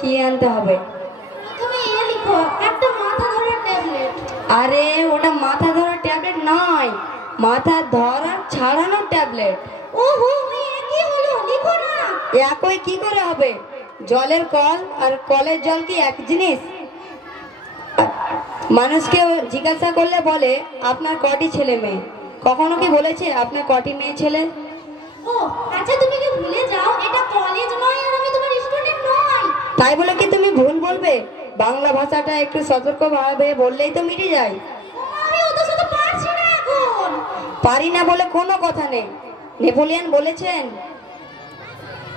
কি আনতে হবে? তুমি এ লিখো একটা মাথা ধরার ট্যাবলেট। আরে ওটা মাথা ধরার ট্যাবলেট নয়, মাথা ধরার ছাড়ানোর ট্যাবলেট। ওহো কি হলো, লিখো না। একই কি করে হবে? জলের কল আর কলের জল কি এক জিনিস? মানুষকে জিজ্ঞাসা করলে বলে আপনার কটি ছেলে মেয়ে, কখনো কি বলেছে আপনার কটি মেয়ে ছেলে? ও আচ্ছা, তুমি কি ভুলে যাও এটা কলেজ নয় আর আমি তোমার স্টুডেন্ট নই। তাই বলে কি তুমি ভুল বলবে? বাংলা ভাষাটা একটু সতর্কভাবে বললেই তো মিটে যায়। আমি অত শত পারছি না এখন। পারি না বলে কোনো কথা নেই। নেপোলিয়ান বলেছেন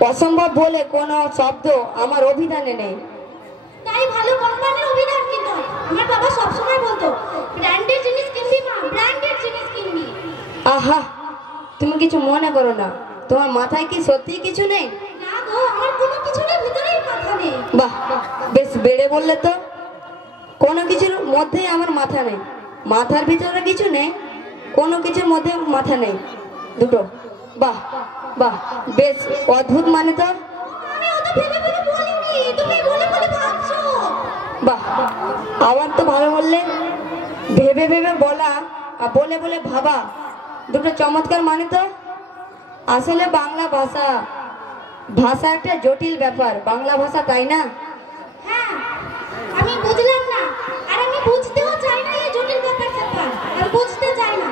অসম্ভব বলে কোনো শব্দ আমার অভিধানে নেই। তাই ভালো কোম্পানির অভিধান কি নয়। আমার বাবা সবসময় বলতো ব্র্যান্ডেড জিনিস কিনবি মা, ব্র্যান্ডেড জিনিস কিনবি। আহা, তুমি কিছু মনে করো না। তোমার মাথায় কি সত্যি কিছু নেই? না গো, আমার কোনো কিছু নেই, ভিতরেই মাথা নেই। বাহ, বেশ বেড়ে বললে তো। কোনো কিছুর মধ্যেই আমার মাথা নেই। মাথার ভিতরে কিছু নেই, কোনো কিছুর মধ্যে মাথা নেই, দুটো। বাহ বাহ, বেশ অদ্ভুত মানে তো। আমি অত ভেবে ভেবে বলিনি, তুমি বলে বলে ভাবছো। বাহ, আবার তো ভালো বললে। ভেবে ভেবে বলা আর বলে বলে ভাবা দুটো চমৎকার মানে তো। আসলে বাংলা ভাষা ভাষা একটা জটিল ব্যাপার, বাংলা ভাষা, তাই না? হ্যাঁ, আমি বুঝলাম না, আর আমি বুঝতেও চাই না এই জটিল ব্যাপার। আর বুঝতে চাই না।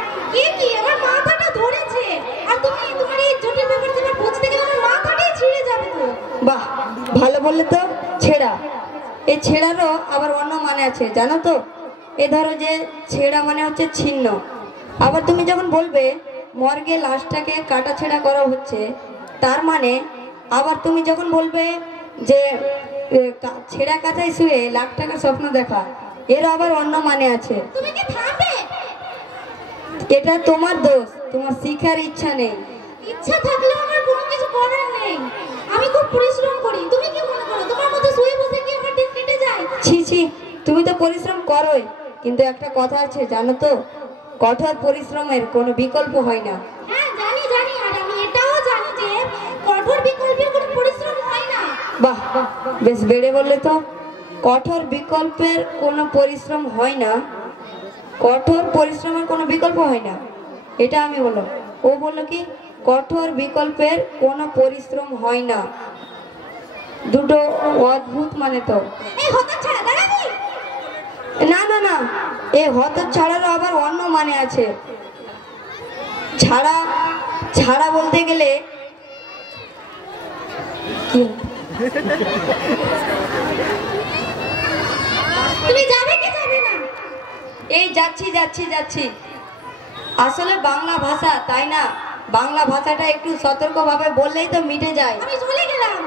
কি আমার মাথাটা ধরেছে, আর তুমি তোমার এই জটিল ব্যাপার বুঝতে গেলে আমার মাথাটাই ছিঁড়ে যাবে তো। বাহ, ভালো বললে তো। ছেঁড়া, এই ছেঁড়ারও আবার অন্য মানে আছে জানো তো। এ ধরো যে ছেঁড়া মানে হচ্ছে ছিন্ন। আবার তুমি যখন বলবে মর্গে লাশটাকে কাটা ছেঁড়া করা হচ্ছে, তার মানে। আবার তুমি যখন বলবে যে ছেঁড়া কাঁথায় শুয়ে লাখ টাকার স্বপ্ন দেখা, এর আবার অন্য মানে আছে। তুমি কি থামবে? এটা তোমার দোষ, তোমার শিখার ইচ্ছা নেই। ইচ্ছা থাকলে আমার কোনো কিছু করার নেই। আমি খুব পরিশ্রম করি। তুমি কি মনে করো তোমার মতো শুয়ে বসে কি আমার দিন কেটে যায়? ছি ছি, তুমি তো পরিশ্রম করোই, কিন্তু একটা কথা আছে জানো তো, কঠোর পরিশ্রমের কোনো বিকল্প হয় না। হ্যাঁ জানি, আর আমি এটাও জানি যে কঠোর বিকল্পের কোনো পরিশ্রম হয় না। বাহ, বেশ বেড়ে বললে তো। কঠোর বিকল্পের কোনো পরিশ্রম হয় না, কঠোর পরিশ্রমের কোনো বিকল্প হয় না, এটা আমি বললাম। ও বললো কি কঠোর বিকল্পের কোনো পরিশ্রম হয় না। দুটো অদ্ভুত মানে তো। এই হতচ্ছাড়া দাঁড়াবি? না না না, এই হত ছাড়ারও আবার অন্য মানে আছে। ছাড়া ছাড়া বলতে গেলে কি? তুমি যাবে কি যাবে না? এই যাচ্ছি যাচ্ছি যাচ্ছি। আসলে বাংলা ভাষা, তাই না? বাংলা ভাষাটা একটু সতর্কভাবে বললেই তো মিটে যায়। আমি চলে গেলাম।